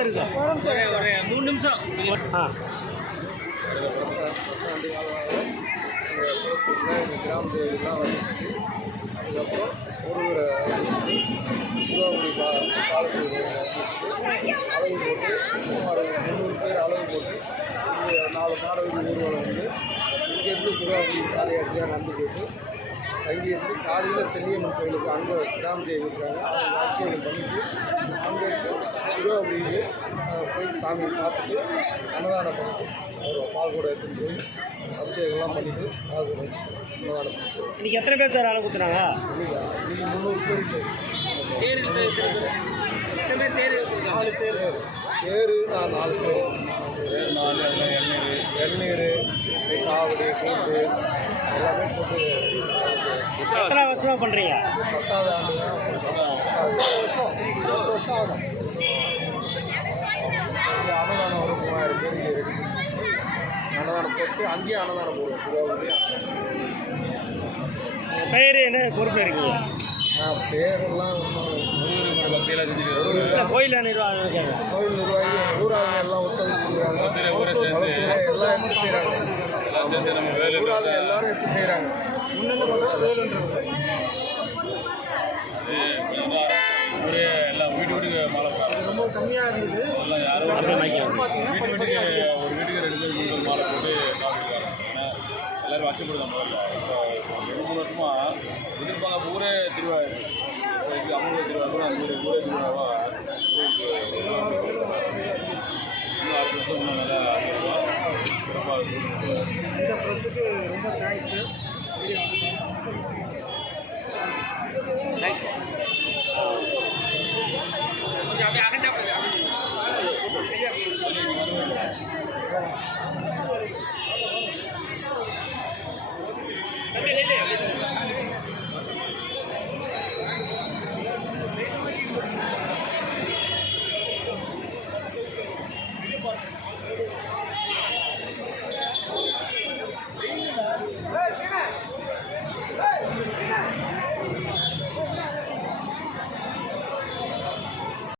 இருக்கும் ஒரு ஒரு மூணு நிமிஷம். ஆ. கிராம தேவையெல்லாம் வந்துச்சு அதுக்கப்புறம் ஒரு சிவாபுரி பா பாலத்தில் அளவு போட்டு சுமார் முந்நூறு பேர் அளவு போட்டு இங்கே நாலு மாணவர்கள் ஊர்வலம் வந்து இங்கேருந்து சிவாபுரி பாத யாத்திரையாக நடந்து போயிட்டு அங்கேருந்து காலையில் செல்லியம்மன் கோயிலுக்கு அங்கே கிராம தேவி இருக்காங்க. அவங்க அபிஷேகம் பண்ணிட்டு அங்கேருந்து சிவாபுரிக்கு போய் சாமியை பார்த்துட்டு அன்னதானம் பண்ணிட்டு ஒரு பால் கூட எடுத்துகிட்டு போய் அபிஷேகம்லாம் பண்ணிட்டு அது அன்னதானம் பண்ணிட்டு இன்னைக்கு எத்தனை பேர் சார் ஆளை கொடுத்துறாங்க இன்னைக்கு இன்னைக்கு முந்நூறு பேருக்கு தேர் இழுத்து எத்தனை பேர் தேர் நாலு பேர் பேர் நான் நாலு பேர் நாலு எண்ணெய் எண்ணீர் காவடி கூட்டு எல்லாமே போட்டு எத்தனை வருஷமாக பண்ணுறீங்க பத்தாவது வருஷம் ஆகும் அன்னதானம் ஒரு மூவாயிரம் இருக்கு அன்னதானம் போட்டு அங்கேயே அன்னதானம் போடுவோம் சிவாபுரி பெயர் என்ன? பொறுப்பில் இருக்கீங்க பேரெல்லாம் கோயில் நிர்வாகம் இருக்காங்க. கோயில் நிர்வாகி ஊராக எல்லாம் ஒத்துழைப்பு கொடுக்குறாங்க எல்லாம் செய்கிறாங்க ஊராக செய்கிறாங்க முன்னெல்லாம் பார்த்தா வேலுன்றது ஒரே எல்லாம் வீட்டு வீட்டுக்கு மாலை. ரொம்ப கம்மியாக இருந்தது. எல்லாம் யாரும். வீட்டு வீட்டுக்கு ஒரு வீட்டுக்கு ரெண்டு பேர் மூணு மாலை போட்டு காப்பிடுறாங்க ஏன்னா எல்லாரும் வச்சப்படுதான் முதல்ல இப்போ ரெண்டு மூணு வருஷமா எதிர்பார்க்க ஊரே திருவிழா இது அவங்க திருவிழா கூட அந்த ஊரே திருவிழாவா? ஊருக்கு இன்னும் அடுத்த வருஷம் நல்லா இந்த ப்ரெஸ்ஸுக்கு ரொம்ப தேங்க்ஸு தேங்க்ஸ்